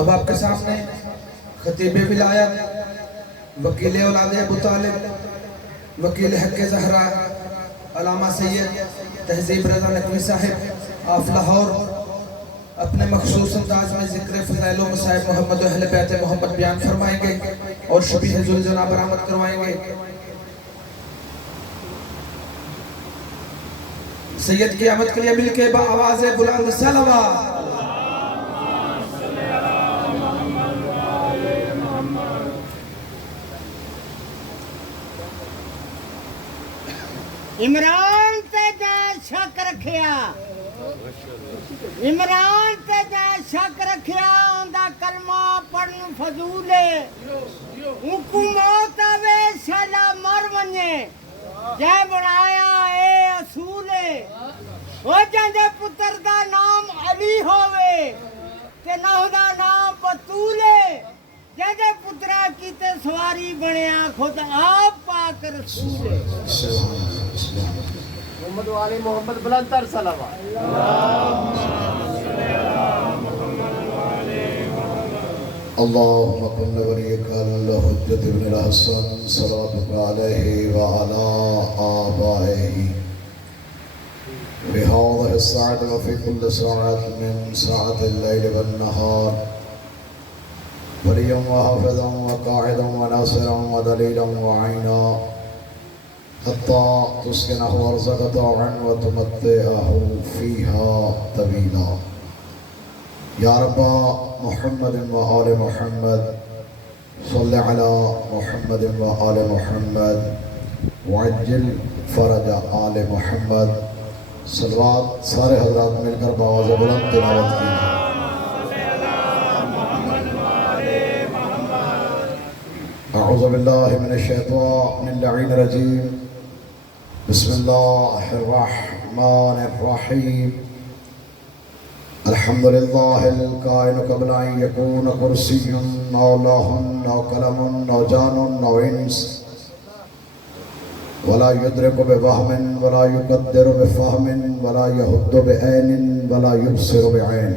اب آپ کے سامنے خطیب ولایت، وکیل اولاد ابو طالب، وکیل حق زہرا، علامہ سید تہذیب رضا نقوی صاحب آف لاہور اپنے مخصوص انداز میں ذکر فضائل و مصائب محمد و اہل بیت محمد بیان فرمائیں گے اور شبیہ ذوالجلال برآمد کروائیں گے۔ سید کی آمد کے لیے مل کے با آواز بلند صلوات۔ عمران تے جائے شک رکھیا، عمران تے جائے شک رکھیا، اندہ کلمہ پڑھن فضول ہے، حکومت آوے شالا مر ونجے، جے بنایا اے اصول ہے، وہ جاندے پتر دا نام علی ہوئے، تے نہ دا نام بطول ہے، جاندے پترہ کی تے سواری بنیا خود آپ پاک رسول ہے۔ محمد و آل محمد بلند تر صلوات۔ اللهم كن وليك الحجة بن الحسن صلاتك عليه وعلى آبائه بهذه الساعة وفي كل ساعة من ساعة الليل والنهار وليا وحافظا وقاعدا وناصرا ودليلا وعينا حتى تسكنه أرضك طوعا وتمتعه فيها طويلا يا رب محمد وآل محمد صل على محمد وآل محمد وعجل فرج آل محمد۔ صلوات سارے حضرات مل کر بآواز بلند تلاوت کی۔ اعوذ باللہ من الشیطان اللعین الرجیم، بسم اللہ الرحمن الرحیم، الحمد للہ القائل قبل ان یکون کرسی او لاہ او قلم او جان او انس ولا يدرك بوهم ولا يقدر بفهم ولا يهد بعين ولا يبصر بعين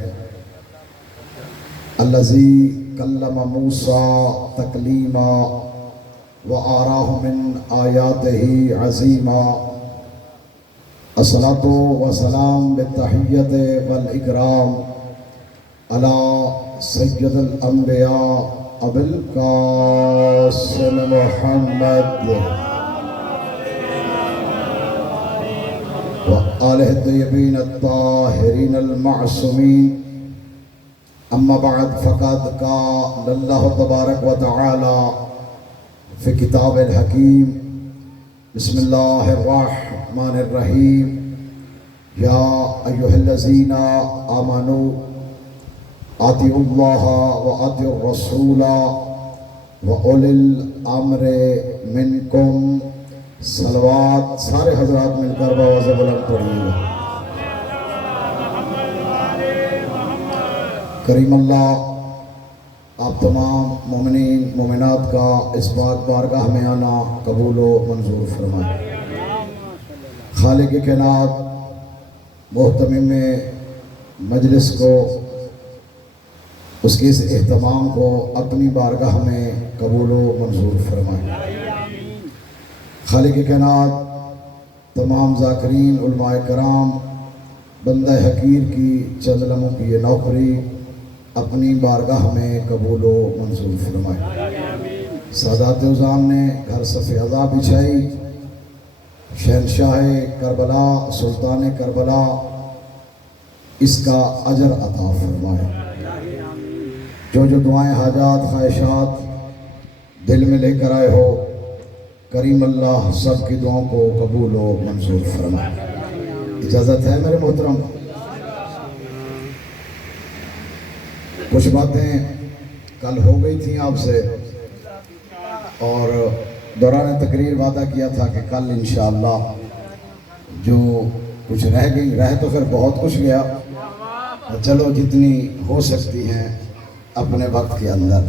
الذي كلم موسى تكليما وآراه من آياته عظيما الصلاة والسلام بالتحية والإكرام على سيد الأنبياء أبي القاسم محمد وآله الطيبين الطاهرين المعصومين، أما بعد فقد قال الله تبارك وتعالى في كتاب الحكيم بسم الله الرحمن الرحيم يا أيها الذين آمنوا أطيعوا الله وأطيعوا الرسول وأولي الأمر منكم۔ صلوات سارے حضرات مل کر بآواز بلند پڑھیے گا۔ کریم اللہ آپ تمام مومنین مومنات کا اس پاک بارگاہ میں آنا قبول و منظور فرمائے۔ خالق کائنات محتمم مجلس کو، اس کے اس اہتمام کو اپنی بارگاہ میں قبول و منظور فرمائے۔ خالق کائنات تمام ذاکرین علماء کرام بندہ حقیر کی چند لمحوں کی یہ نوکری اپنی بارگاہ میں قبول و منظور فرمائے۔ سادات عظام نے گھر صف عزا بچھائی، شہنشاہ کربلا سلطان کربلا اس کا اجر عطا فرمائے۔ جو دعائیں حاجات خواہشات دل میں لے کر آئے ہو، کریم اللہ سب کی دعاؤں کو قبول و منظور فرمائے۔ اجازت ہے میرے محترم؟ کچھ باتیں کل ہو گئی تھیں آپ سے، اور دوران تقریر وعدہ کیا تھا کہ کل انشاءاللہ جو کچھ رہ گئی، رہ تو پھر بہت کچھ گیا، چلو جتنی ہو سکتی ہیں اپنے وقت کے اندر۔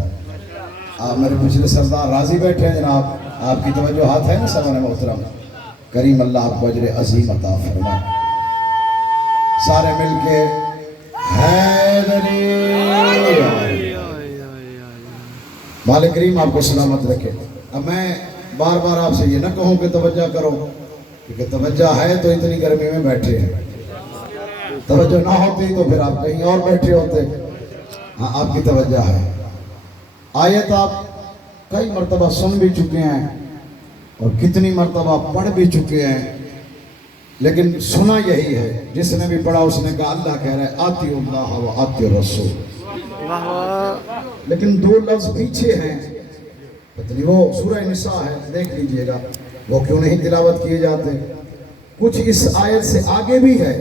آپ میرے پچھلے سردار راضی بیٹھے ہیں جناب، آپ کی توجہات ہیں نا سامنے محترم؟ کریم اللہ آپ کو اجر عظیم عطا فرمائے۔ سارے مل کے حیدری مالک کریم آپ کو سلامت رکھے. اب میں بار بار آپ سے یہ نہ کہوں کہ توجہ کرو، کیونکہ توجہ ہے تو اتنی گرمی میں بیٹھے ہیں. توجہ نہ ہوتی تو پھر آپ کہیں اور بیٹھے ہوتے. ہاں آپ کی توجہ ہے. آیت آپ کئی مرتبہ سن بھی چکے ہیں اور کتنی مرتبہ پڑھ بھی چکے ہیں، لیکن سنا یہی ہے. جس نے بھی پڑھا اس نے کہا اللہ کہہ رہا ہے آتی اللہ و آتی الرسول. لیکن دو لفظ پیچھے ہیں، پتہ نہیں وہ سورہ نساء ہے، دیکھ لیجئے گا وہ کیوں نہیں تلاوت کیے جاتے. کچھ اس آیت سے آگے بھی ہے،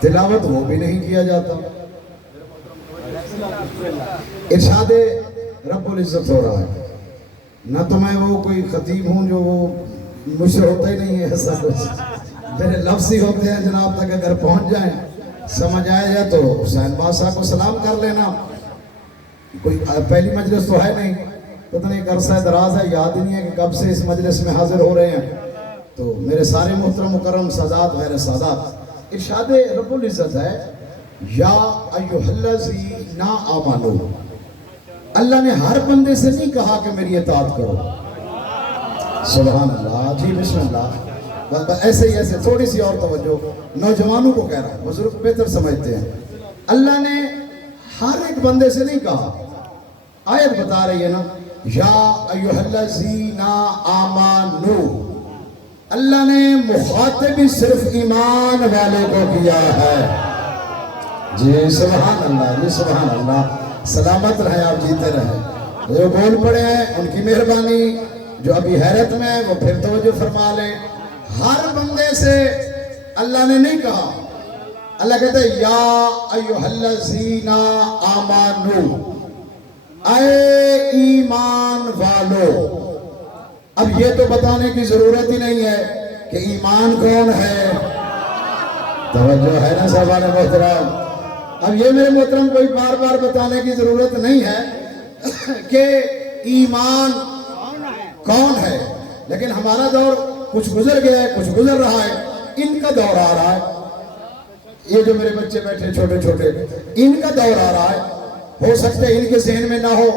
تلاوت وہ بھی نہیں کیا جاتا. ارشاد رب العزت ہو رہا ہے. نہ تو میں وہ کوئی خطیب ہوں جو وہ مجھ سے ہوتا ہی نہیں ہے ایسا کچھ. میرے لفظ ہی ہوتے ہیں جناب تک اگر پہنچ جائیں سمجھ آئے جائے تو حسین بادشاہ کو سلام کر لینا. کوئی پہلی مجلس تو ہے نہیں، پتہ نہیں ایک عرصہ دراز ہے، یاد ہی نہیں ہے کہ کب سے اس مجلس میں حاضر ہو رہے ہیں. تو میرے سارے محترم مکرم سادات غیر سادات، ارشاد رب العزت ہے یا ایھا الذین آمنو. اللہ نے ہر بندے سے نہیں کہا کہ میری اطاعت کرو. سبحان اللہ. جی بسم اللہ. ایسے ہی ایسے تھوڑی سی اور توجہ نوجوانوں کو کہہ رہا ہوں، بزرگ بہتر سمجھتے ہیں. اللہ نے ہر ایک بندے سے نہیں کہا. آیت بتا رہی ہے نا یا ایھا الذین آمنو. اللہ نے مخاطب صرف ایمان والے کو کیا ہے. جی سبحان اللہ. جی سبحان اللہ. سلامت رہیں آپ، جیتے رہیں. جو بول پڑے ہیں ان کی مہربانی، جو ابھی حیرت میں ہیں وہ پھر توجہ فرما لیں. ہر بندے سے اللہ نے نہیں کہا. اللہ کہتے ہیں یا ایھا الذین آمنو، اے ایمان والو. اب یہ تو بتانے کی ضرورت ہی نہیں ہے کہ ایمان کون ہے. توجہ ہے نا صاحبان محترم. اب یہ میرے محترم کوئی بار بار بتانے کی ضرورت نہیں ہے کہ ایمان کون ہے. لیکن ہمارا دور کچھ گزر گیا ہے، کچھ گزر رہا ہے. ان کا دور آ رہا ہے. یہ جو میرے بچے بیٹھے چھوٹے چھوٹے، ان کا دور آ رہا ہے. ہو سکتا ہے ان کے ذہن میں نہ ہو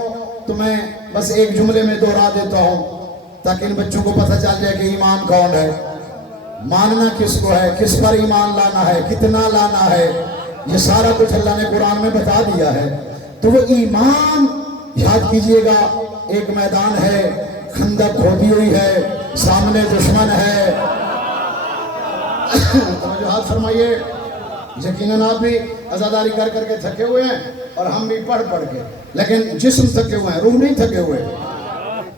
تو میں بس ایک جملے میں دوہرا دیتا ہوں تاکہ ان بچوں کو پتہ چل جائے کہ ایمان کون ہے، ماننا کس کو ہے، کس پر ایمان لانا ہے، کتنا لانا ہے. یہ سارا کچھ اللہ نے قرآن میں بتا دیا ہے. تو وہ ایمان یاد کیجئے گا. ایک میدان ہے، خندق کھودی ہوئی ہے، سامنے دشمن ہے. توجہ ہاتھ فرمائیے. یقیناً آپ بھی عزاداری کر کر کے تھکے ہوئے ہیں اور ہم بھی پڑھ پڑھ کے، لیکن جسم تھکے ہوئے ہیں، روح نہیں تھکے ہوئے.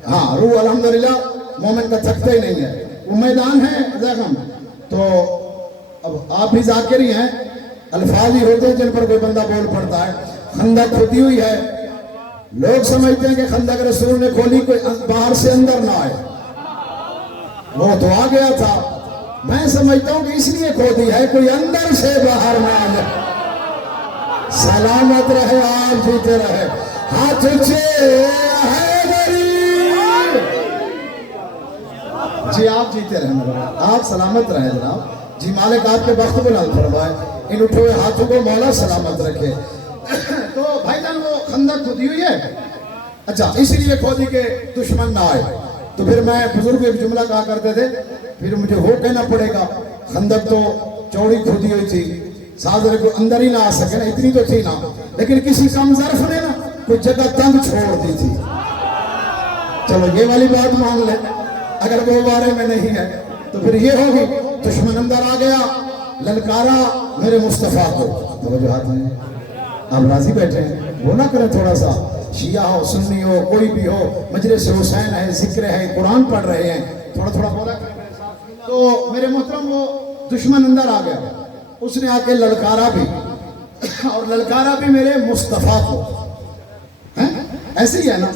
ہاں روح الحمدللہ مومن کا تھکتا ہی نہیں ہے. وہ میدان ہے زخم. تو اب آپ بھی ذاکر ہی ہیں، الفاظ ہی ہوتے ہیں جن پر کوئی بندہ بول پڑتا ہے. خندق کھودی ہوئی ہے. لوگ سمجھتے ہیں کہ خندق رسول نے کھولی کوئی باہر سے اندر نہ آئے، وہ تو آ گیا تھا. میں سمجھتا ہوں کہ اس لیے کھودی ہے کوئی اندر سے باہر نہ آئے. سلامت رہے آپ، جیتے رہے. ہاتھ اونچے حیدری. جی آپ جیتے رہے میرا، آپ سلامت رہے جناب. جی مالک آپ کے وقت بلند فرمائے، ان اٹھے ہوئے ہاتھوں کو مولا سلامت رکھے. تو بھائی جان وہ خندق کھودی ہوئی ہے. اچھا اس لیے کھودی کہ دشمن نہ آئے. تو پھر میں بزرگ ایک جملہ کہا کرتے تھے، پھر مجھے وہ کہنا پڑے گا خندق تو چوڑی کھودی ہوئی تھی، ساتھ کو اندر ہی نہ آ سکے نا، اتنی تو تھی نا. لیکن کسی کم ظرف نے نا کوئی جگہ تنگ چھوڑ دی تھی. چلو یہ والی بات مان لیں. اگر وہ بارے میں نہیں ہے تو پھر یہ ہوگی دشمن اندر آ گیا، للکارا میرے مصطفیٰ کو. توجہ ہاتھ میں آپ راضی بیٹھے ہیں، وہ نہ کریں. تھوڑا سا شیعہ ہو، سنی ہو، کوئی بھی ہو، مجلس حسین ہے، ذکر ہے، قرآن پڑھ رہے ہیں، تھوڑا تھوڑا بولا کریں. تو میرے محترم وہ دشمن اندر آ گیا، اس نے آ کے للکارا بھی، اور للکارا بھی میرے مصطفیٰ کو. ایسے ہی ہے نا.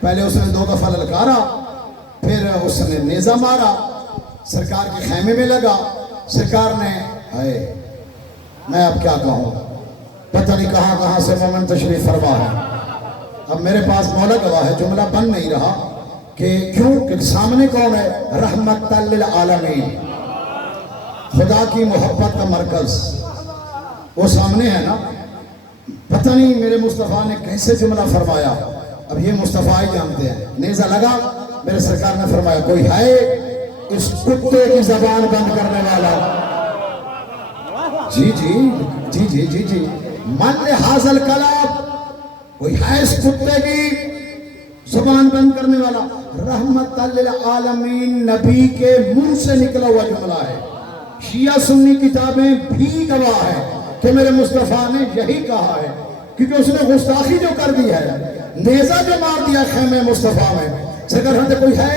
پہلے اس نے 2 دفعہ للکارا، پھر اس نے نیزہ مارا، سرکار کے خیمے میں لگا. سرکار نے آئے میں اب کیا کہوں، پتہ نہیں کہاں کہاں سے مومن تشریف فرما ہے. اب میرے پاس مولا گواہ ہے، جملہ بن نہیں رہا کہ کیوں، کہ سامنے کون ہے؟ رحمت للعالمین، خدا کی محبت کا مرکز. وہ سامنے ہے نا. پتہ نہیں میرے مصطفیٰ نے کیسے جملہ فرمایا، اب یہ مصطفیٰ ہی جانتے ہیں. نیزہ لگا، میرے سرکار نے فرمایا کوئی ہے اس کتے کی زبان بند کرنے والا؟ جی جی جی جی جی جی من حاصل کلام، کوئی ہے اس کتے کی زبان بند کرنے والا؟ رحمت للعالمین نبی کے منہ سے نکلا ہوا جملہ ہے. شیعہ سنی کتابیں بھی گواہ ہے کہ میرے مصطفیٰ نے یہی کہا ہے، کیونکہ اس نے گستاخی جو کر دی ہے، نیزہ جو مار دیا خیمے مصطفیٰ میں. سرکار ہمیں کوئی ہے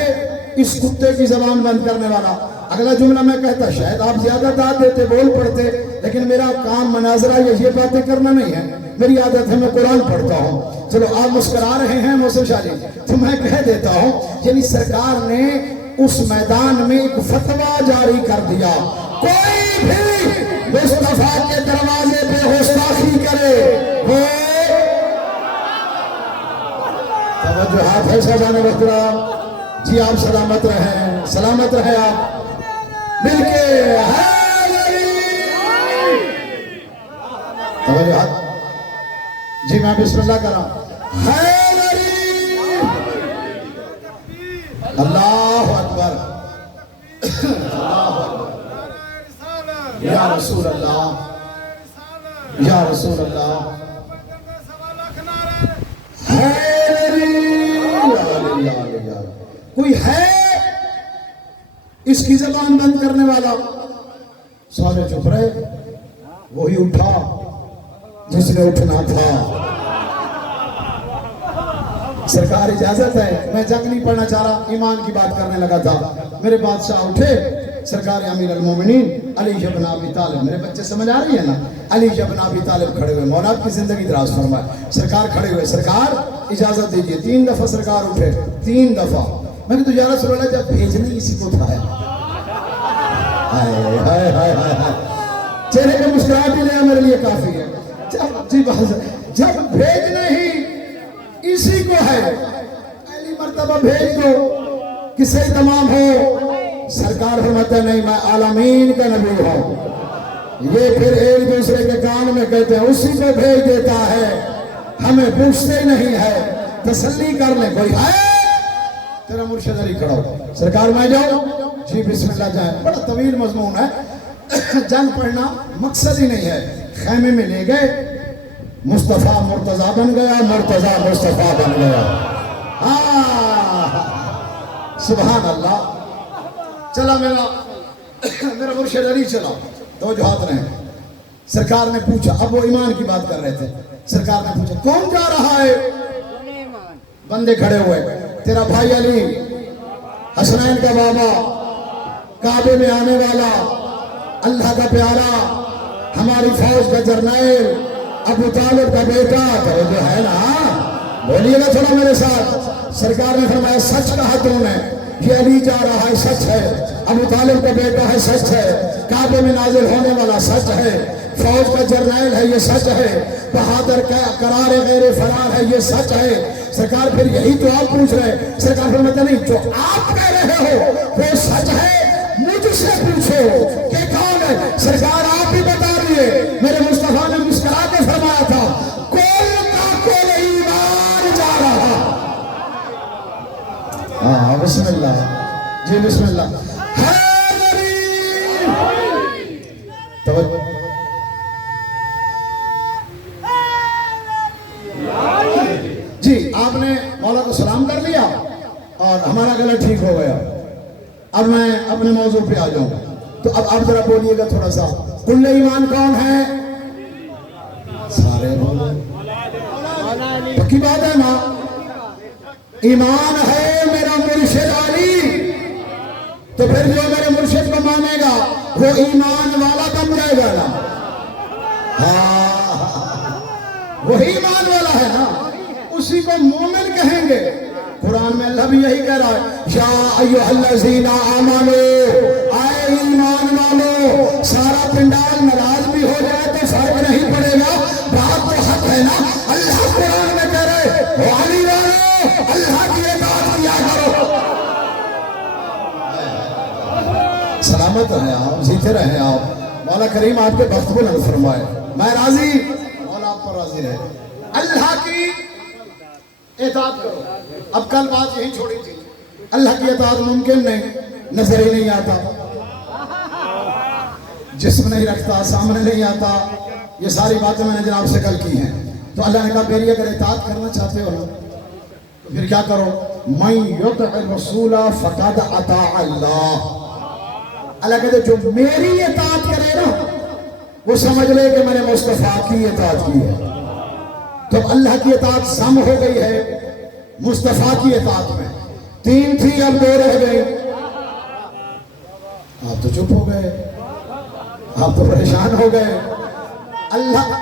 اس کتے کی زبان بند کرنے والا؟ اگلا جملہ میں کہتا شاید آپ زیادہ داد دیتے، بول پڑتے، لیکن میرا کام مناظرہ یہ باتیں کرنا نہیں ہے. میری عادت ہے میں قرآن پڑھتا ہوں. چلو آپ مسکرا رہے ہیں محسن شاہ جی، تو میں کہہ دیتا ہوں، یعنی سرکار نے اس میدان میں ایک فتویٰ جاری کر دیا، کوئی بھی مصطفیٰ کے دروازے پہ گستاخی کرے وہ توجہات ہے. صاحبان محترم جی آپ سلامت رہیں، سلامت رہیں آپ مل کے. توجہات جی میں بسم اللہ کر رہا ہوں. اللہ اکبر، اللہ اکبر، یا رسول اللہ، یا رسول اللہ. کوئی ہے اس کی زبان بند کرنے والا؟ سارے چپ رہے. وہی اٹھا جس نے اٹھنا تھا. سرکار اجازت ہے، میں جنگ نہیں پڑھنا چاہ رہا، ایمان کی بات کرنے لگا تھا. میرے بادشاہ اٹھے، سرکار امیر المومنین علی بن ابی طالب، میرے بچے سمجھ آ رہی ہے نا، علی بن ابی طالب کھڑے ہوئے. مولا آپ کی زندگی دراز فرمائے. سرکار کھڑے ہوئے، سرکار اجازت دیجئے. 3 دفعہ سرکار اٹھے، 3 دفعہ. میں کہتا یا رسول اللہ جب بھیجنے اسی کو تھا ہے. چہرے پہ مسکراہٹ ہی لیا میرے لیے کافی ہے. جب بھیجنے ہی اسی کو ہے، پہلی مرتبہ بھیج دو کسے تمام ہو. سرکار فرماتا ہے نہیں، میں عالمین کا نبی ہوں. یہ پھر ایک دوسرے کے کان میں کہتے ہیں اسی کو بھیج دیتا ہے، ہمیں پوچھتے نہیں ہے. تسلی کر لیں کوئی ہے. تیرا مرشد علی کھڑا ہو. سرکار میں جاؤں؟ جی بسم اللہ جائیں. بڑا طویل مضمون ہے، جنگ پڑھنا مقصد ہی نہیں ہے. خیمے میں لے گئے، مصطفیٰ مرتضیٰ بن گیا، مرتضیٰ مصطفیٰ بن گیا. سبحان اللہ. چلا میرا مرشد علی چلا. دو جو ہاتھ رہے. سرکار نے پوچھا، اب وہ ایمان کی بات کر رہے تھے. سرکار نے پوچھا کون جا رہا ہے؟ بندے کھڑے ہوئے. تیرا بھائی علی، حسنین کا بابا، کعبے میں آنے والا، اللہ کا پیارا، ہماری فوج کا جرنیل، ابو طالب کا بیٹا. تو جو ہے نا، بولیے گا تھوڑا میرے ساتھ. سرکار نے فرمایا سچ کہا تم نے، یہ علی جا رہا ہے سچ ہے، ابو طالب کا بیٹا ہے سچ ہے، کعبے میں نازل ہونے والا سچ ہے، فوج کا جرنیل ہے یہ سچ ہے، بہادر قرار غیر فرار ہے یہ سچ ہے. سرکار پھر یہی تو آپ پوچھ رہے. سرکار فرماتا نہیں، جو آپ کہہ رہے ہو وہ سچ ہے، مجھ سے پوچھو کہ کون ہے. سرکار آپ بھی بتا دیے. میرے مصطفیٰ نے مسکرا کے فرمایا تھا کل کا کل ایمان جا رہا. بسم اللہ جی بسم اللہ. جی آپ نے مولا کو سلام کر لیا اور ہمارا گلا ٹھیک ہو گیا. اب میں اپنے موضوع پہ آ جاؤں. تو اب آپ ذرا بولیے گا تھوڑا سا، کل ایمان کون ہے؟ سارے بولے. پکی بات ہے نا. ایمان ہے میرا مرشد علی، تو پھر جو میرے مرشد کو مانے گا وہ ایمان والا بن جائے گا نا. وہی ایمان والا ہے نا، اسی کو مومن کہیں گے. قرآن میں اللہ بھی یہی کہہ رہا ہے، یا ایھا الذین آمنوا، آئے ایمان والو. سارا پنڈال ناراض بھی ہو جائے تو فرق نہیں پڑے گا، بات تو حق ہے نا. اللہ قرآن میں کہہ رہے علی والو اللہ کی اطاعت کیا کرو. سلامت رہے آپ، جیتے رہے آپ. مولا کریم آپ کے بخت بلند فرمائے. میں راضی، مولا آپ پر آپ راضی رہے. اللہ کی اطاعت کرو. اب کل بات یہی چھوڑی تھی. اللہ کی اطاعت ممکن نہیں, نظر ہی نہیں آتا, جسم نہیں رکھتا, سامنے نہیں آتا. یہ ساری باتیں میں نے جناب سے کل کی ہیں. تو اللہ نے کہا میری اگر اطاعت کرنا چاہتے ہو نا تو پھر کیا کرو, من یطع الرسول فقد اطاع اللہ. اللہ کہتے جو میری اطاعت کرے نا وہ سمجھ لے کہ میں نے مصطفیٰ کی اطاعت کی ہے. تو اللہ کی اطاعت ضم ہو گئی ہے مصطفیٰ کی اطاعت میں. 3 تھی, اب 2 رہ گئی. آپ تو چپ ہو گئے, آپ تو پریشان ہو گئے. اللہ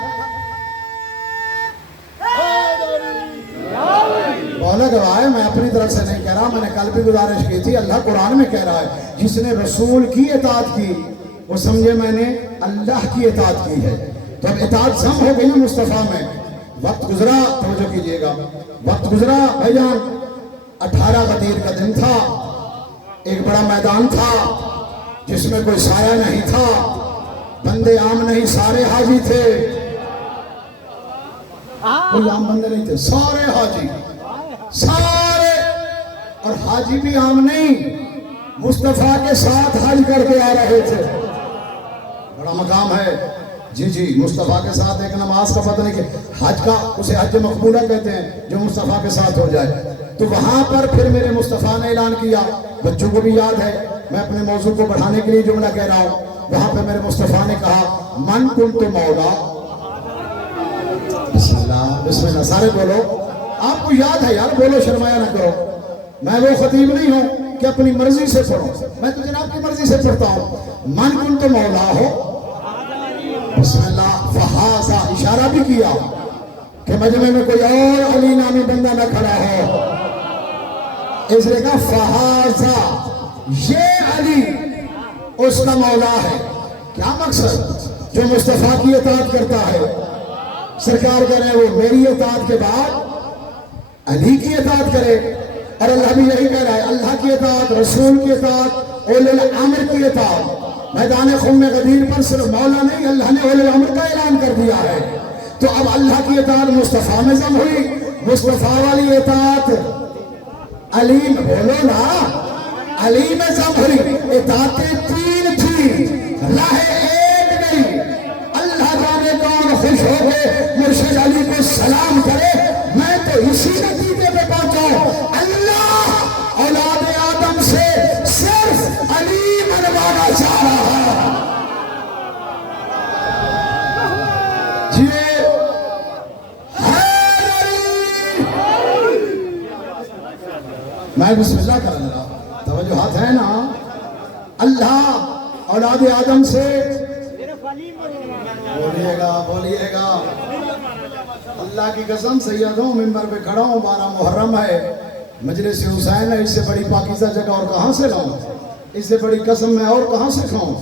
مولا گواہ ہے, میں اپنی طرف سے نہیں کہہ رہا, میں نے کل بھی گزارش کی تھی. اللہ قرآن میں کہہ رہا ہے جس نے رسول کی اطاعت کی وہ سمجھے میں نے اللہ کی اطاعت کی ہے. تو اب اطاعت ضم ہو گئی مصطفیٰ میں. وقت گزرا, توجہ کیجئے گا, وقت گزرا بھائی جان. 18 غدیر کا دن تھا. ایک بڑا میدان تھا جس میں کوئی سایہ نہیں تھا, بندے عام نہیں, سارے حاجی تھے. کوئی عام بندے نہیں تھے, سارے حاجی, سارے. اور حاجی بھی عام نہیں, مصطفیٰ کے ساتھ حج کر کے آ رہے تھے. بڑا مقام ہے. جی جی, مصطفیٰ کے ساتھ ایک نماز کا پتہ نہیں کہ حج کا, اسے حج مقبولہ کہتے ہیں جو مصطفیٰ کے ساتھ ہو جائے. تو وہاں پر پھر میرے مصطفیٰ نے اعلان کیا, بچوں کو بھی یاد ہے, میں اپنے موضوع کو بڑھانے کے لیے جملہ کہہ رہا ہوں. وہاں پہ میرے مصطفیٰ نے کہا من کنت مولا, بسم اللہ بسم اللہ, سارے بولو. آپ کو یاد ہے یار, بولو, شرمایا نہ کرو. میں وہ خطیب نہیں ہوں کہ اپنی مرضی سے پڑھو, میں تو جناب کی مرضی سے پڑھتا ہوں. من کنت مولا ہو, بسم اللہ. فہذا, اشارہ بھی کیا کہ مجمع میں کوئی اور علی نامی بندہ نہ کھڑا ہو. اس نے کہا فہذا, یہ علی اس کا مولا ہے. کیا مقصد؟ جو مصطفیٰ کی اطاعت کرتا ہے. سرکار کہہ رہے ہیں وہ میری اطاعت کے بعد علی کی اطاعت کرے. اور اللہ بھی یہی کہہ رہا ہے, اللہ کی اطاعت, رسول کی اطاعت, اولی الامر کی اطاعت. میدان خم غدیر پر صرف مولا نہیں, اللہ نے اولی الامر کا اعلان کر دیا ہے. تو اب اللہ کی اطاعت مصطفیٰ میں ضم ہوئی, مصطفیٰ والی اطاعت علی میں, بولو نا, علی میں ضم ہوئی. اطاعتیں 3 تھی, راہ ایک نہیں. اللہ جانے کون خوش ہو گئے مرشد علی کو سلام کرے. میں تو اسی نتیجے پہ پہنچا ہوں, اللہ اولاد آدم سے صرف علی منوانا چاہ رہا ہے. جی میں بسم اللہ کر رہا, توجہات ہے نا. اللہ اولاد آدم سے, بولیے گا بولیے گا, اللہ کی قسم سیدوں ممبر پہ کھڑا ہوں, 12 محرم ہے, مجلس حسین ہے, اس سے بڑی پاکیزہ جگہ اور کہاں سے لاؤں, اس سے بڑی قسم میں اور کہاں سے کھاؤں.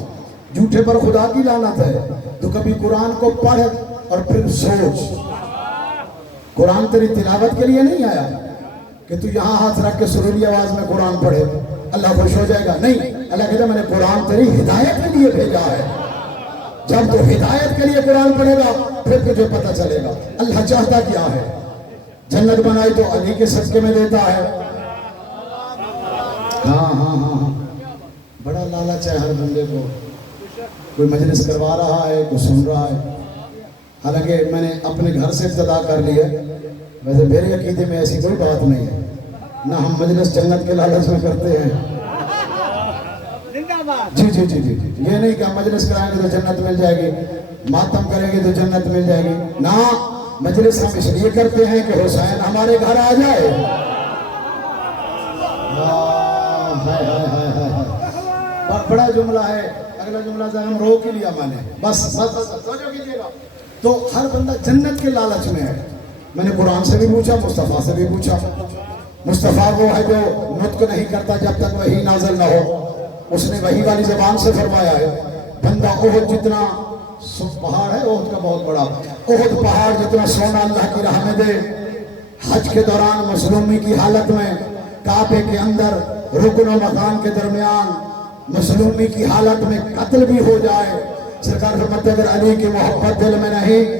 جھوٹے پر خدا کی لعنت ہے. تو کبھی قرآن کو پڑھ اور پھر سوچ, قرآن تیری تلاوت کے لیے نہیں آیا کہ تو یہاں ہاتھ رکھ کے سریلی آواز میں قرآن پڑھے, اللہ خوش ہو جائے گا. نہیں, اللہ کہتا ہے میں نے قرآن تیری ہدایت کے لیے بھیجا ہے. جب تو ہدایت کے لیے قرآن پڑھے گا پھر تجھے پتہ چلے گا اللہ چاہتا کیا ہے. جنت بنائی تو علی کے صدقے میں دیتا ہے. ہاں ہاں ہاں, بڑا لالچ ہے ہر بندے کو. کوئی مجلس کروا رہا ہے, کوئی سن رہا ہے. حالانکہ میں نے اپنے گھر سے ابتدا کر لی ہے. ویسے میرے عقیدے میں ایسی کوئی بات نہیں ہے, نہ ہم مجلس جنت کے لالچ میں کرتے ہیں. جی جی جی جی, یہ نہیں کہ ہم مجلس کرائیں گے تو جنت مل جائے گی, ماتم کریں گے تو جنت مل جائے گی. نہ, مجلس ہم اس لیے کرتے ہیں کہ حسین ہمارے گھر آ جائے. بڑا جملہ ہے, اگلا جملہ ہم روک ہی لیا میں نے, بس بس بس توجہ کیجیے گا. تو ہر بندہ جنت کے لالچ میں ہے. میں نے قرآن سے بھی پوچھا, مصطفیٰ سے بھی پوچھا. مصطفیٰ وہ ہے جو نطق نہیں کرتا جب تک وحی نازل نہ ہو. اس نے وحی والی زبان سے فرمایا ہے, بندہ احد جتنا پہاڑ ہے, احد کا بہت بڑا, احد پہاڑ جتنا سونا اللہ کی راہ میں دے, حج کے دوران مظلومی کی حالت میں کعبے کے اندر رکن و مکان کے درمیان مظلومی کی حالت میں قتل بھی ہو جائے, سرکار فرماتے اگر علی کی محبت دل میں نہیں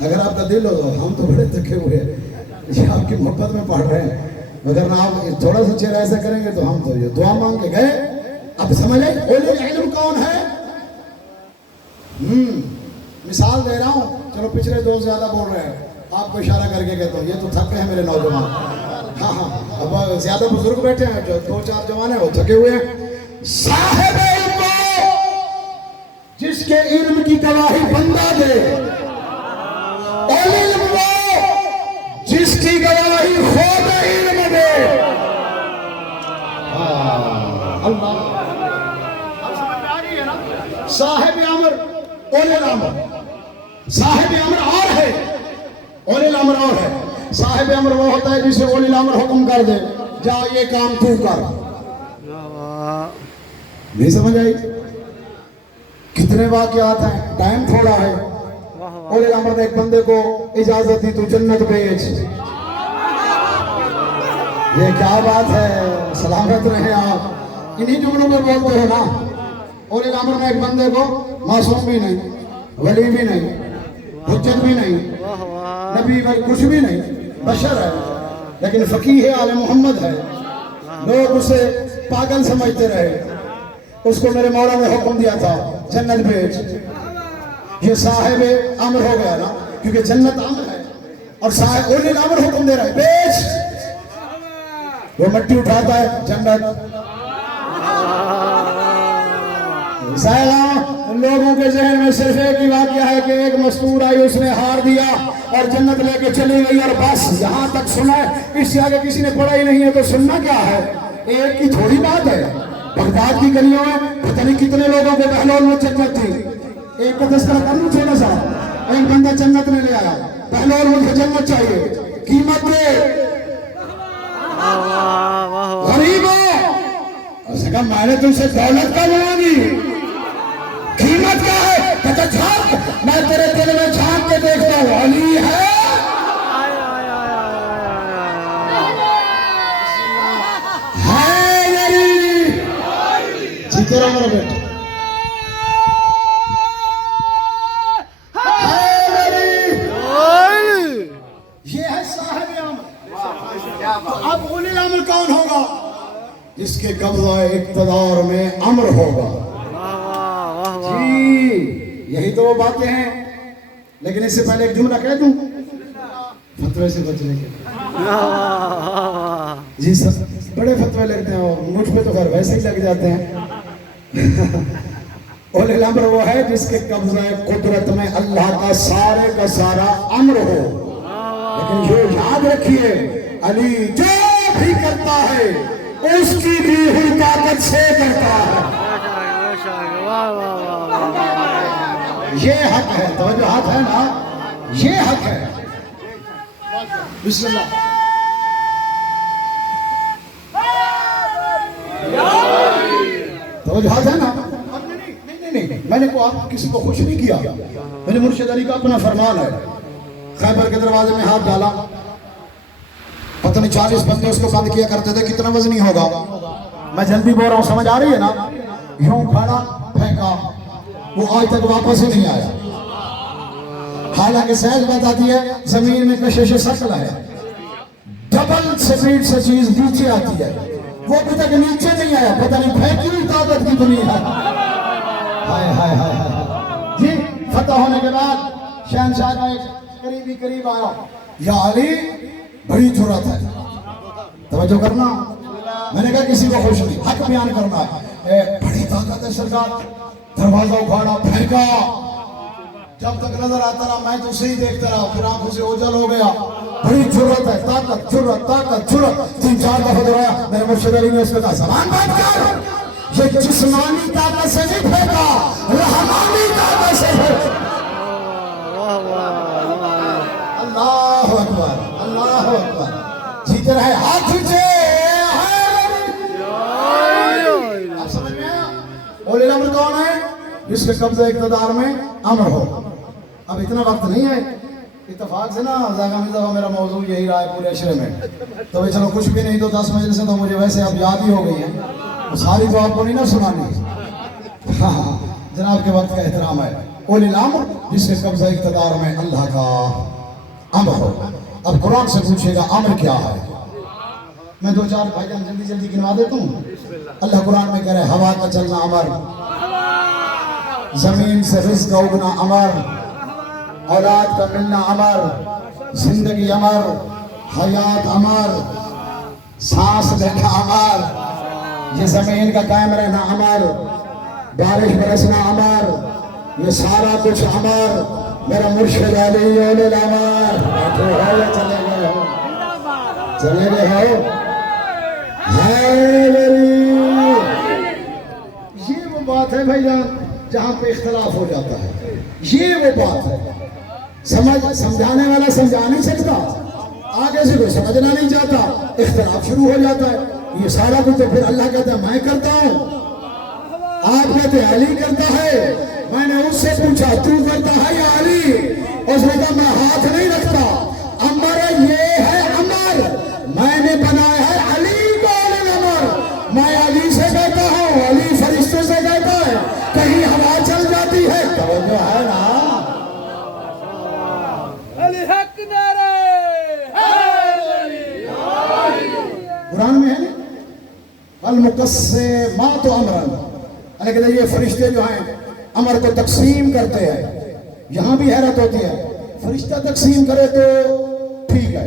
اگر آپ کا دل ہو ہم تو بڑے تھکے ہوئے ہیں یہ آپ کی محبت میں پڑھ رہے ہیں مگر نہ آپ تھوڑا سا چہرہ ایسا کریں گے تو ہم تو یہ دعا مانگ کے گئے اب سمجھ آئی اولی العلم کون ہے مثال دے رہا ہوں چلو پچھلے دو زیادہ بول رہے ہیں آپ کو اشارہ کر کے کہتا ہوں یہ تو تھکے ہیں میرے نوجوان ہاں اب زیادہ بزرگ بیٹھے ہیں جو دو چار جوان ہیں وہ تھکے ہوئے ہیں صاحب علم جس کے علم کی گواہی بندہ دے علم وہ جس کی گواہی خود علم دے اللہ صاحب امر اولی الامر صاحب امر اور ہے اولی الامر اور ہے صاحب امر وہ ہوتا ہے جسے اولی الامر حکم کر دے جا یہ کام تو کر نہیں سمجھ آئی کتنے واقعات ہیں ٹائم تھوڑا ہے اولی الامر نے ایک بندے کو اجازت دی تو جنت بھیج یہ کیا بات ہے سلامت رہے آپ انہی جملوں میں بولتے ہیں نا اولی الامر نے ایک بندے کو معصوم بھی نہیں ولی بھی نہیں حجت بھی نہیں نبی بل کچھ بھی نہیں بشر ہے لیکن فقیہ آل محمد ہے لوگ اسے پاگل سمجھتے رہے اس کو میرے مولا نے حکم دیا تھا جنت بھیج یہ صاحب امر ہو گیا نا کیونکہ جنت امر ہے اور صاحب اولی الامر حکم دے رہا ہے بھیج وہ مٹی اٹھاتا ہے جنت لوگوں کے ذہن میں صرف ایک ہی واقعہ ہے کہ ایک مستور آئی اس نے ہار دیا اور جنت لے کے چلی گئی اور بس یہاں تک سنا ہے اس سے آگے کسی نے پڑھا ہی نہیں ہے تو سننا کیا ہے ایک کی تھوڑی بات ہے بغداد کی گلیوں میں پتہ نہیں کتنے لوگوں کے بہلول میں جنت تھی ایک کا تذکرہ کرنا چھوڑا سا ایک بندہ جنت نے لے آیا بہلول مجھے جنت چاہیے قیمت دے غریب ہو اسے کہا میں نے تم سے دولت کا مانگی قیمت کیا ہے کہتا جھانک میں تیرے دل میں جھانک کے دیکھتا ہوں علی ہے علی جیتے رہا میرا بیٹا یہ ہے صاحب امر تو اب اولی الامر کون ہوگا جس کے قبضہ اقتدار میں امر ہوگا جی یہی تو وہ باتیں ہیں لیکن اس سے پہلے ایک جملہ کہہ دوں فتوے سے بچنے کے جی سر بڑے فتوے لگتے ہیں اور مجھ پہ تو خیر ویسے ہی لگ جاتے ہیں اولی الامر وہ ہے جس کے قبضہ قدرت میں اللہ کا سارا امر ہو لیکن یہ یاد رکھیے علی جو بھی کرتا ہے اس کی بھی ہوئی طاقت سے کرتا ہے یہ حق ہے توجہ ہاتھ ہے نا یہ حق ہے بسم اللہ توجہ ہاتھ ہے نا نہیں میں نے آپ کسی کو خوش نہیں کیا میرے مرشد علی کا اپنا فرمان ہے خیبر کے دروازے میں ہاتھ ڈالا پتہ نہیں 40 بندے اس کو بند کیا کرتے تھے کتنا وزنی ہوگا میں جلدی بول رہا ہوں سمجھ آ رہی ہے نا یوں کھڑا پھینکا وہ آج تک واپس ہی نہیں آیا حالانکہ سہج بتاتی ہے زمین میں کشش ثقل ہے ڈبل سپیڈ سے چیز نیچے آتی ہے وہ ابھی تک نیچے نہیں آیا پتہ نہیں پھینکی ہوئی طاقت کی دنیا ہے ہائے ہائے ہائے جی فتح ہونے کے بعد شہنشاہ کا ایک قریب آیا یا علی بڑی جرات ہے توجہ کرنا میں نے کہا کسی کو خوش نہیں حق بیان کرنا ہے بڑی طاقت ہے سرکار دروازہ اکھاڑا پھینکا جب تک نظر آتا رہا میں تو صحیح دیکھتا رہا پھر آنکھوں سے اوجھل ہو گیا بڑی جرات ہے طاقت جرات 3-4 دفعہ درایا میرے مرشد علی نے اس کو کہا زبان بات کر یہ جسمانی طاقت سے نہیں پھینکا رحمانی طاقت سے پھینکا اللہ اکبر جیتے رہے ہاتھ کھینچے آپ سمجھ میں آیا اولی الامر کون ہے جس کے قبضہ اقتدار میں امر ہو اب اتنا وقت نہیں ہے اتفاق سے نا آگامی دفعہ میرا موضوع یہی رہا ہے پورے عشرے میں تو چلو کچھ بھی نہیں تو 10 مجلسیں تو مجھے ویسے اب یاد ہی ہو گئی ہیں ساری تو آپ کو نہیں نا سنانی ہاں جناب کے وقت کا احترام ہے اولی الامر جس سے قبضہ اقتدار میں اللہ کا امر ہو. اب قرآن سے پوچھے گا امر کیا ہے. میں دو چار بھائی جان جلدی جلدی گنوا دیتا ہوں. اللہ قرآن میں کہہ رہے ہوا کا چلنا امر، زمین سے رزق کا اگنا امر، اولاد کا ملنا امر، زندگی امر، حیات امر، سانس لینا امر، یہ زمین کا قائم رہنا امر، بارش برسنا امر، یہ سارا کچھ امر. میرا مرشد علی اولی الامر. بیٹھے ہو یا چلے گئے ہو؟ چلے گئے ہو؟ یہ وہ بات ہے بھائی جان جہاں پہ اختلاف ہو جاتا ہے. یہ وہ بات ہے سمجھانے والا سمجھا نہیں سکتا، آگے سے کوئی سمجھنا نہیں چاہتا، اختلاف شروع ہو جاتا ہے. یہ سارا کچھ تو پھر اللہ کہتا ہے میں کرتا ہوں. آپ کہتے ہیں علی کرتا ہے. میں نے اس سے پوچھا تو کرتا ہے یا علی؟ اس نے کہا میں ہاتھ نہیں رکھتا. امر یہ ہے امر، میں نے بنایا ہے علی کو اولی الامر. میں علی سے کہتا ہوں، علی فرشتوں سے کہتا ہے. کہیں ہوا چل جاتی ہے توجہ ہے نا. علی حق نعرہ قرآن میں ہے المقسمات امرا. لیکن یہ فرشتے جو ہیں امر کو تقسیم کرتے ہیں. یہاں بھی حیرت ہوتی ہے، فرشتہ تقسیم کرے تو ٹھیک ہے.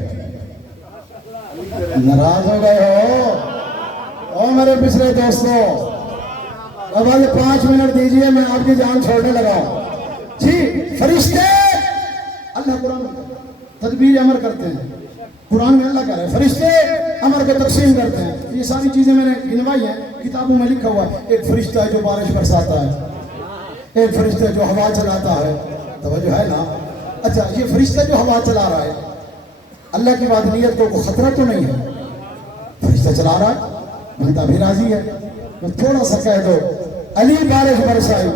ناراض ہو گئے ہو او میرے پچھلے دوستوں؟ اب 5 منٹ دیجئے، میں آپ کی جان چھوڑنے لگا ہوں. جی فرشتے اللہ قرآن تدبیر امر کرتے ہیں. قرآن میں اللہ کہہ رہا ہے فرشتے امر کو تقسیم کرتے ہیں. یہ ساری چیزیں میں نے گنوائی ہیں، کتابوں میں لکھا ہوا ہے. ایک فرشتہ ہے جو بارش برساتا ہے، ایک فرشتہ جو ہوا چلاتا ہے. توجہ ہے نا. اچھا یہ فرشتہ جو ہوا چلا رہا ہے، اللہ کی بات نیت کو کوئی خطرہ تو نہیں ہے. فرشتہ چلا رہا ہے، بندہ بھی راضی ہے. تھوڑا سا کہہ دو علی بارش برسائی،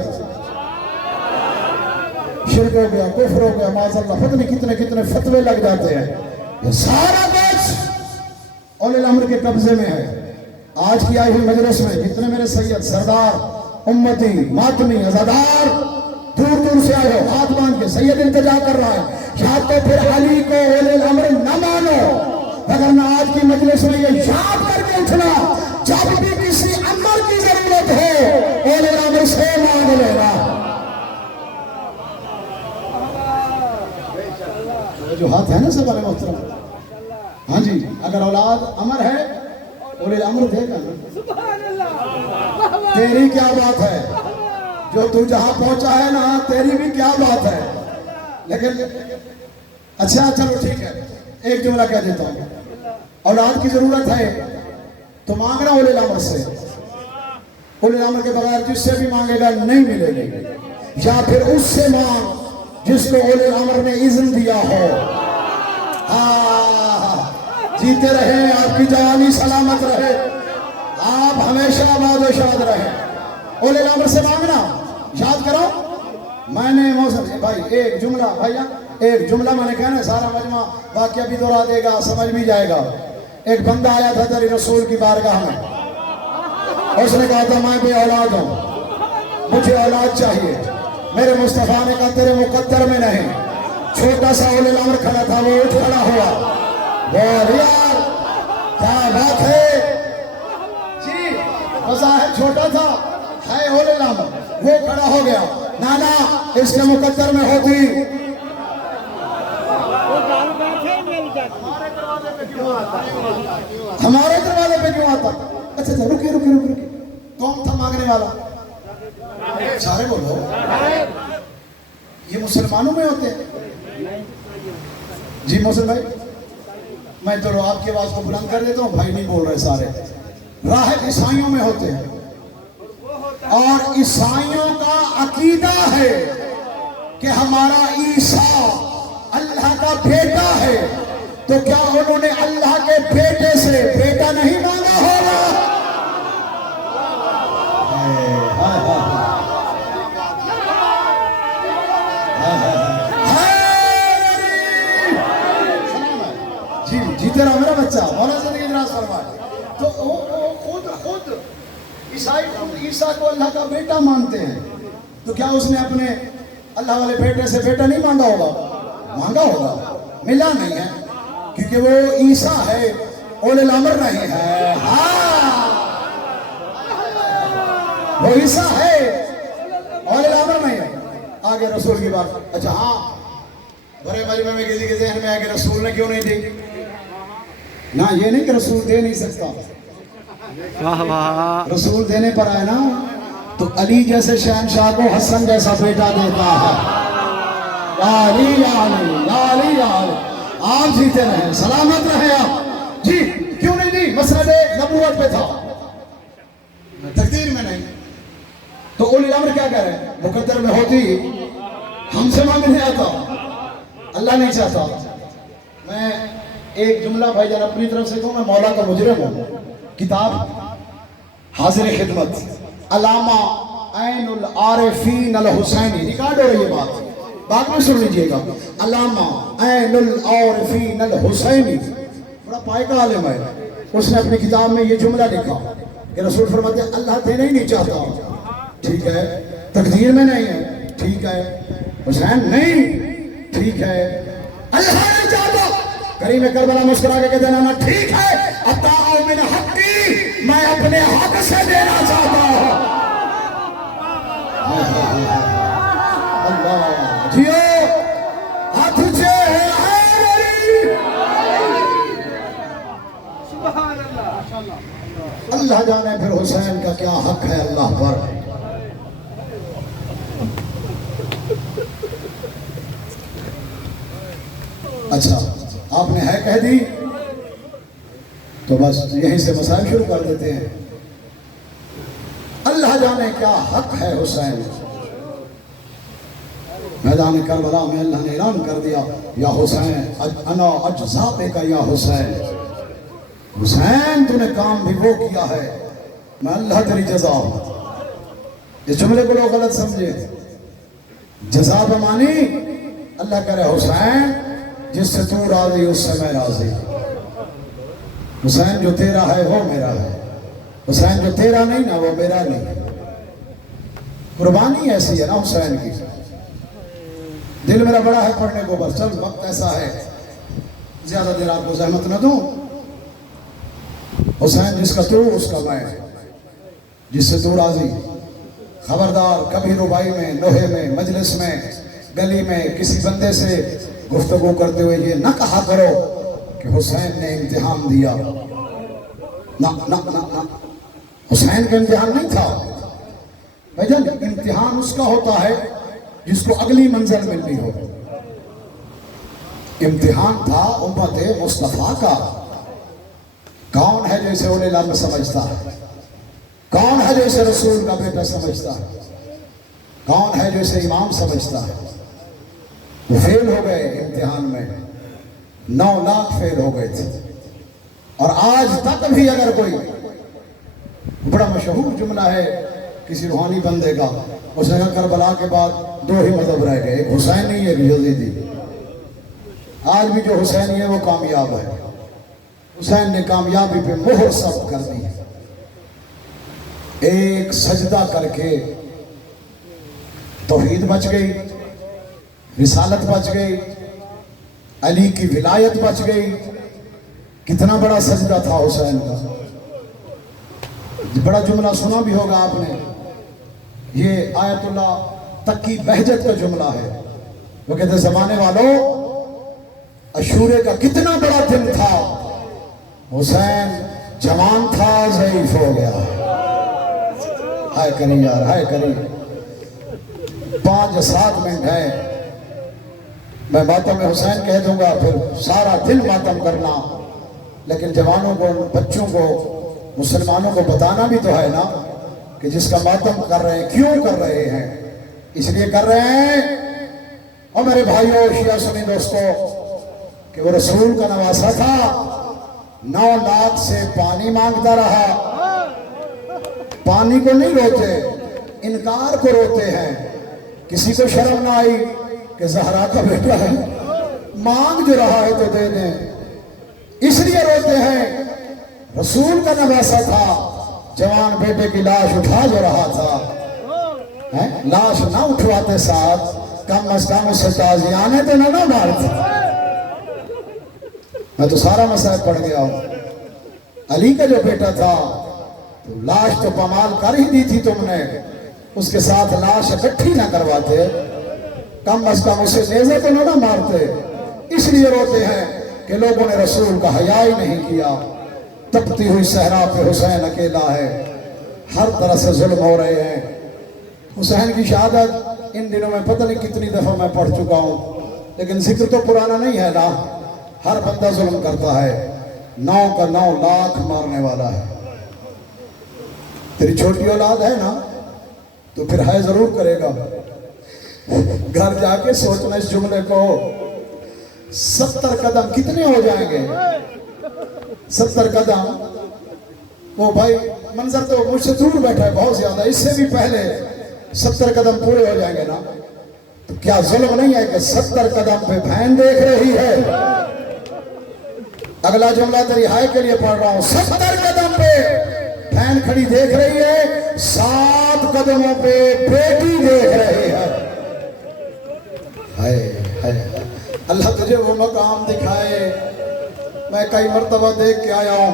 شرک ہو گیا، کفر ہو گیا، معاذ اللہ پتہ نہیں کتنے کتنے فتوے لگ جاتے ہیں. یہ سارا کچھ اولی الامر کے قبضے میں ہے. آج کی آئی ہوئی مجلس میں جتنے میرے سید سردار امتی ماتمی عزادار دور دور سے آئے ہو، ہاتھ باندھ کے سید التجا کر رہا ہے یا تو پھر علی کو اولی الامر نہ مانو، وگرنہ آج کی مجلس میں یہ یاد کر کے اٹھنا جب بھی کسی امر کی ضرورت ہو اولی الامر سے مانگ لینا. جو ہاتھ ہے نا سب والے محترم. ہاں جی اگر اولاد امر ہے اولی الامر دے گا نا. سبحان اللہ. تیری کیا بات ہے جو تو جہاں پہنچا ہے نا، تیری بھی کیا بات ہے. لیکن اچھا چلو ٹھیک ہے، ایک جملہ کہہ دیتا ہوں. اولاد کی ضرورت ہے تو مانگنا اولی الامر سے. اولی الامر کے بغیر جس سے بھی مانگے گا نہیں ملے گی. یا پھر اس سے مانگ جس کو اولی الامر نے اذن دیا ہو. جیتے رہے، آپ کی جوانی سلامت رہے، آپ ہمیشہ آباد و شاد رہے. اولی الامر سے مانگنا. یاد کرو میں نے موسم بھائی ایک جملہ بھائیا ایک جملہ میں نے کہنا، سارا مجمع واقعہ بھی دورا دے گا، سمجھ بھی جائے گا. ایک بندہ آیا تھا تیری رسول کی بارگاہ میں، اس نے کہا تھا میں بے اولاد ہوں، مجھے اولاد چاہیے. میرے مصطفیٰ نے کہا تیرے مقدر میں نہیں. چھوٹا سا اولی الامر کھڑا تھا، وہ اٹھ کھڑا ہوا. یار کیا بات ہے جی، بظاہر چھوٹا تھا، ہے اولی الامر. وہ کھڑا ہو گیا، نانا اس کے مقدر میں ہوتی. ہمارے دروازے پہ کیوں آتا؟ اچھا اچھا رکیے رکیے رکیے، کون تھا مانگنے والا؟ سارے بولو. یہ مسلمانوں میں ہوتے ہیں جی. محسن بھائی میں تو آپ کی آواز کو بلند کر دیتا ہوں، بھائی نہیں بول رہے سارے. راہب عیسائیوں میں ہوتے ہیں، اور عیسائیوں کا عقیدہ ہے کہ ہمارا عیسیٰ اللہ کا بیٹا ہے. تو کیا انہوں نے اللہ کے بیٹے سے بیٹا نہیں مانگا ہوگا؟ جی جیتے رہا میرا بچہ، مولا زندگی دراز فرمائے. تو خود عیسائی عیسیٰ کو اللہ کا بیٹا مانتے ہیں. تو کیا اس نے اپنے اللہ والے بیٹے سے بیٹا نہیں مانگا ہوگا؟ مانگا ہوگا، ملا نہیں ہے، کیونکہ وہ عیسیٰ ہے، اولے الامر نہیں ہے۔ ہاں وہ عیسیٰ ہے، اولے الامر نہیں ہے۔ آگے رسول کی بات، اچھا ہاں بڑے مجمع میں کسی کے ذہن میں آگے رسول نے کیوں نہیں دی؟ نہ یہ نہیں کہ رسول دے نہیں سکتا، رسول دینے پر آئے نا تو علی جیسے شہنشاہ کو حسن جیسا بیٹا دیتا ہے۔ یا علی یا علی یا علی یا علی، آپ جیتے رہیں، سلامت رہیں آپ۔ جی کیوں نہیں دی؟ مسند نبوت پہ تھا، تقدیر میں نہیں۔ تو اولی الامر کیا کہہ رہے ہیں؟ مقدر میں ہوتی ہم سے مانگنے آتا، اللہ نہیں چاہتا۔ میں ایک جملہ بھائی جان اپنی طرف سے کہوں، میں مولا کا مجرم ہوں۔ کتاب حاضر خدمت علامہ عین العارفین الحسینی، ریکارڈ ہو رہی ہے بات، بعد میں سن لیجئے گا۔ علامہ عین العارفین الحسینی بڑا پائے کا عالم ہے، اس نے اپنی کتاب میں یہ جملہ لکھا کہ رسول فرماتے ہیں اللہ دینا ہی نہیں چاہتا، ٹھیک ہے، تقدیر میں نہیں ہے، ٹھیک ہے، حسین نہیں، ٹھیک ہے، اللہ نہیں چاہتا۔ کریم کربلا مسکرا کے کہتے ہیں نا ٹھیک ہے، اطاعوا من حقی، میں اپنے حق سے دینا چاہتا ہوں۔ اللہ جیو ہاتھ اونچے ہیں، سبحان اللہ۔ اللہ جانے پھر حسین کا کیا حق ہے اللہ پر۔ اچھا آپ نے ہے کہہ دی تو بس یہیں سے مسائل شروع کر دیتے ہیں۔ اللہ جانے کیا حق ہے حسین۔ میدان کربلا میں اللہ نے اعلان کر دیا یا حسین انا اجزا کا یا حسین، حسین تو نے کام بھی وہ کیا ہے، میں اللہ تیری جزا ہوں۔ اس جملے کو لوگ غلط سمجھے، جزا بمانی اللہ کہہ رہے حسین جس سے تو راضی اس سے میں راضی، حسین جو تیرا ہے وہ میرا ہے، حسین جو تیرا نہیں نا وہ میرا نہیں۔ قربانی ایسی ہے نا حسین کی، دل میرا بڑا ہے پڑھنے کو، بس چل وقت ایسا ہے زیادہ دیر آپ کو زحمت نہ دوں۔ حسین جس کا تو اس کا میں، جس سے تو راضی، خبردار کبھی ربائی میں، لوہے میں، مجلس میں، گلی میں کسی بندے سے گفتگو کرتے ہوئے یہ نہ کہا کرو کہ حسین نے امتحان دیا، نہ نہ نہ نہ، حسین کا امتحان نہیں تھا بھائی جان، امتحان اس کا ہوتا ہے جس کو اگلی منزل ملنی ہو۔ امتحان تھا امت مصطفیٰ کا، کون ہے جو اسے اولی الامر سمجھتا ہے، کون ہے جو اسے رسول کا بیٹا سمجھتا ہے، کون ہے جو اسے امام سمجھتا ہے۔ وہ فیل ہو گئے امتحان میں، 9 لاکھ فیل ہو گئے تھے۔ اور آج تک بھی اگر کوئی بڑا مشہور جملہ ہے کسی روحانی بندے کا، اس نے کہا کربلا کے بعد 2 ہی مذہب رہ گئے، ایک حسینی ایک یزیدی۔ آج بھی جو حسینی ہے وہ کامیاب ہے، حسین نے کامیابی پہ مہر ثبت کر دی، ایک سجدہ کر کے توحید بچ گئی، رسالت بچ گئی، علی کی ولایت بچ گئی۔ کتنا بڑا سجدہ تھا حسین کا، بڑا جملہ سنا بھی ہوگا آپ نے، یہ آیت اللہ تقی بہجت کا جملہ ہے۔ وہ کہتے ہیں زمانے والوں عاشورے کا کتنا بڑا دن تھا، حسین جوان تھا ضعیف ہو گیا۔ ہائے کریں یار، ہائے کریں، 5 یا 7 منٹ ہے، میں ماتم حسین کہہ دوں گا، پھر سارا دل ماتم کرنا، لیکن جوانوں کو، بچوں کو، مسلمانوں کو بتانا بھی تو ہے نا کہ جس کا ماتم کر رہے ہیں کیوں کر رہے ہیں، اس لیے کر رہے ہیں۔ اور میرے بھائیوں شیعہ سنی دوستو کہ وہ رسول کا نواسا تھا، 9 لاکھ سے پانی مانگتا رہا، پانی کو نہیں روتے، انکار کو روتے ہیں۔ کسی کو شرم نہ آئی کہ زہرا کا بیٹا ہے، مانگ جو رہا ہے تو دے دیں، اس لیے روتے ہیں۔ رسول کا نواسا تھا، جوان بیٹے کی لاش اٹھا جو رہا تھا، لاش نہ اٹھواتے ساتھ کم از کم اسے تازیانے تو نہ مارتے. میں تو سارا مسائل پڑھ گیا ہوں. علی کا جو بیٹا تھا تو لاش تو پامال کر ہی دی تھی تم نے, اس کے ساتھ لاش اکٹھی نہ کرواتے, کم از کم اسے نیزے تو نہ مارتے. اس لیے روتے ہیں کہ لوگوں نے رسول کا حیا ہی نہیں کیا. تپتی ہوئی صحرا پہ حسین اکیلا ہے, ہر طرح سے ظلم ہو رہے ہیں. حسین کی شہادت ان دنوں میں پتہ نہیں کتنی دفعہ میں پڑھ چکا ہوں, لیکن ذکر تو پرانا نہیں ہے نا. ہر بندہ ظلم کرتا ہے, 9 کا 9 لاکھ مارنے والا ہے. تیری چھوٹی اولاد ہے نا تو پھر ہے ضرور کرے گا. گھر جا کے سوچنا اس جملے کو, 70 قدم کتنے ہو جائیں گے؟ 70 قدم. وہ بھائی منظر تو مجھ سے دور بیٹھا ہے بہت زیادہ, اس سے بھی پہلے 70 قدم پورے ہو جائیں گے نا. تو کیا ظلم نہیں ہے کہ 70 قدم پہ بہن دیکھ رہی ہے؟ اگلا جملہ تیری ہائے کے لیے پڑھ رہا ہوں. 70 قدم پہ بہن کھڑی دیکھ رہی ہے, 7 قدموں پہ بیٹی دیکھ رہی ہے. اللہ تجھے وہ مقام دکھائے. میں کئی مرتبہ دیکھ کے آیا ہوں,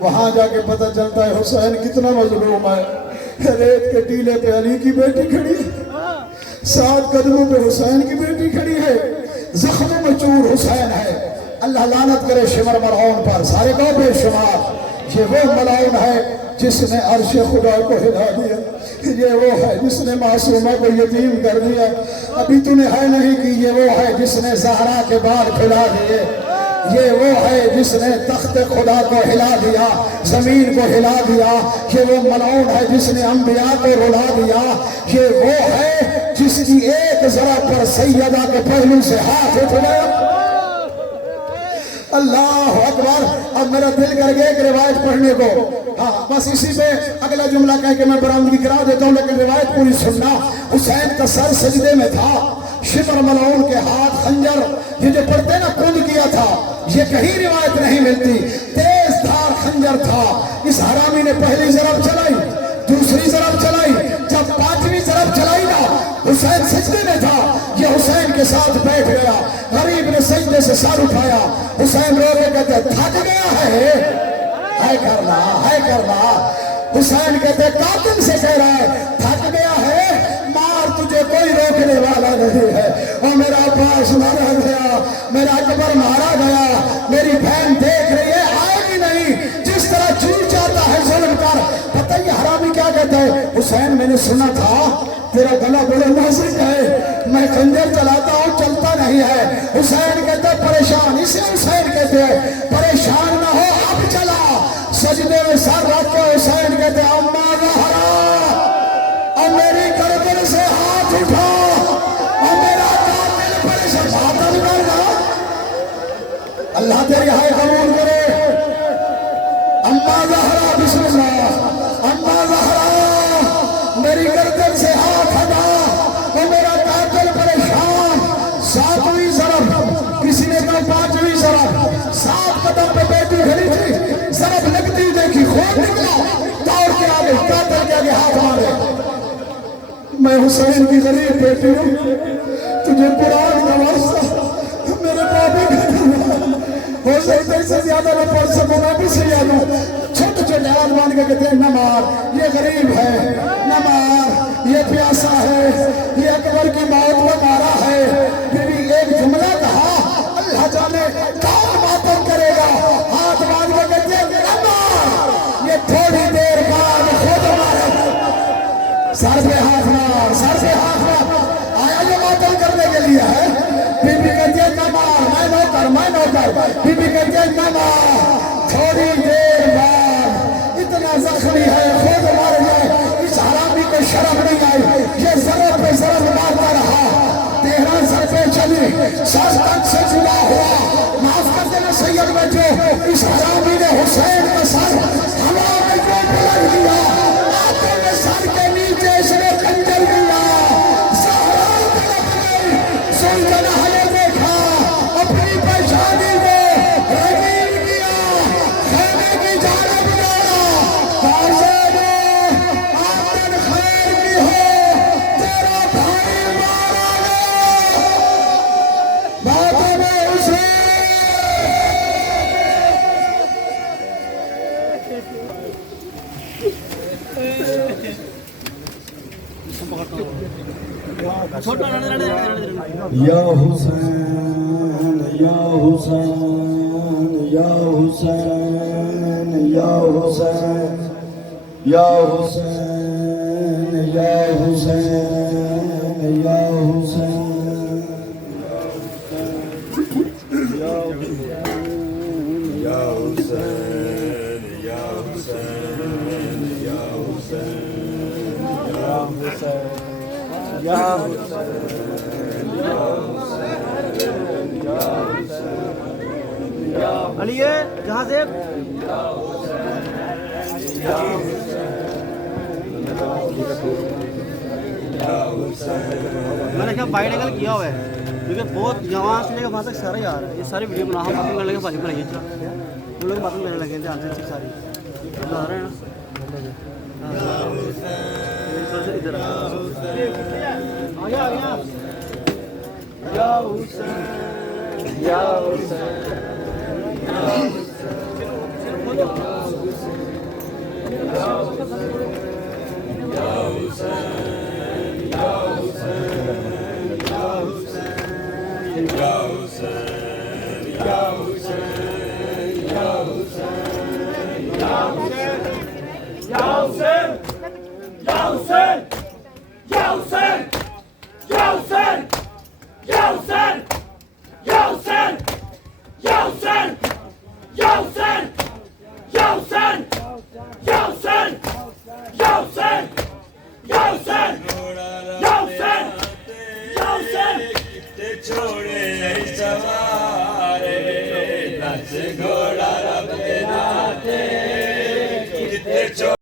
وہاں جا کے پتہ چلتا ہے حسین کتنا مظلوم ہے. ریت کے ٹیلے پہ علی کی بیٹی کھڑی ہے, 7 قدموں پہ حسین کی بیٹی کھڑی ہے, زخموں میں چور حسین ہے. اللہ لعنت کرے شمر مرعون پر, سارے کو بے شمار. یہ وہ ملعون ہے جس نے عرش خدا کو ہلا دیا, یہ وہ ہے جس نے معصومہ کو یتیم کر دیا. ابھی تو نے ہے نہیں کہ یہ وہ ہے جس نے زہرا کے بال کھلا دیے, یہ وہ ہے جس نے تخت خدا کو ہلا دیا, زمین کو ہلا دیا. یہ وہ ملعون ہے جس نے انبیاء کو رلا دیا. یہ وہ ہے جس کی ایک ذرا پر سیدہ کے پہلو سے ہاتھ اٹھا. اللہ اکبر. اب میرا دل کر گیا ایک روایت پڑھنے کو, ہاں بس اسی پہ اگلا جملہ کہہ کے میں برآمدگی کرا دیتا ہوں, لیکن روایت پوری سننا. حسین کا سر سجدے میں تھا, شمر ملعون کے ہاتھ خنجر, یہ جو پڑھتے نا کند کیا تھا, یہ کہیں روایت نہیں ملتی. تیز دھار خنجر تھا. اس حرامی نے پہلی ضرب چلائی, دوسری ضرب چلائی, جب 5ویں ضرب چلائی نا حسین سجدے میں تھا. یہ حسین کے ساتھ بیٹھ گیا. غریب نے سجدے سے سر اٹھایا. حسین رو کے کہتے تھک گیا ہے کرنا, ہے کرنا. حسین کہتے قاتل سے کہہ رہا ہے تھک گیا ہے, مار تجھے کوئی روکنے والا نہیں ہے. اور میرا عباس مارا گیا, میرا اکبر مارا گیا, میری بہن دیکھ رہی ہے, آئے گی نہیں. جس طرح جی چاہتا ہے ظلم کر. پتہ یہ حرامی کیا کہتا ہے, حسین میں نے سنا تھا تیرا گلا بڑے نازک ہے, میں خنجر چلاتا ہوں چلتا نہیں ہے. حسین کہتے ہیں پریشان, اسے حسین کہتے ہیں پریشان نہ ہو, اب چلا. سجدے میں سر رکھ کے حسین کہتے ہیں اما زہرا, اور میری گردن سے ہاتھ اٹھا, اور میرا قاتل پریشان قاتل کرنا. اللہ تیری ہائے قبول کرے. اما زہرا بسم اللہ, اما زہرا میری گردن سے ہاتھ ہٹا, اور میرا قاتل پریشان. 7ویں ضرب, کسی نے کہا 5ویں ضرب, 7 قدم پہ بیٹی کھڑی تھی, ضرب لگتی دیکھی, خود نکلا, دوڑ کے آگے, قاتل کے آگے ہاتھ مارے. میں حسین کی غریب بیٹی ہوں, تجھے قرآن کا واسطہ میرے پاپی کا ہو سکتا سے زیادہ نہ پڑھ سکوں, میں بھی سیاد ہوں. چھوٹے چھوٹے ہاتھ مان کے کہتے ہیں نہ مار, یہ غریب ہے, نہ مار, یہ پیاسا ہے, یہ اکبر کی موت میں مارا ہے. پھر بھی ایک جملہ کہا, اللہ جانے کون ماتم کرے گا. ہاتھ مان کے کہتے ہیں نہ مار, یہ تھوڑی دیر بعد خود مارے. سر پہ ہاتھ مار, سر پہ ہاتھ مار. آیا یہ ماتم کرنے کے لیے ہے. بی بی کہتے ہیں نہ مار, میں نوکر, میں نوکر. بی بی کہتے ہیں نہ مار, تھوڑی دیر بعد اتنا زخمی ہے خود مار جائے. اس حرامی کو شرم نہیں آئی, یہ ضرب پہ ضرب مارتا رہا. 13 سر پہ چلی, 7 تک سے جلا ہوا. معاف کر دینا سید بچے, اس حرامی نے حسین کا سر ہوا میں جو پلٹ دیا, آتے میں سر کے نیچے اس نے خنجر دیا. زہرا تڑپ گئی, سلطنہ نے دیکھا, اپنی پہچانی کو رنگین کیا, خیمے کی جانب دوڑا. بازے نے آمن خیر کی ہو, تیرا بھائی مارا یا حسین یا حسین یا حسین یا حسین یا حسین یا حسین یا حسین علی ہے جہاں سے میں نے کہا بائی نکل کیا ہوا ہے کیونکہ بہت جہاں سے لے کے وہاں تک سارے آ رہا ہے یہ ساری ویڈیو بنا ہم باتیں کرنے لگے بھاجی بنائیے چلا ہم لوگ باتیں کرنے لگے دھیان سے ساری آ رہے ہیں ادھر آ گیا یا حسین یا چھوڑے سوارے نچ گھوڑا رب دے ناتے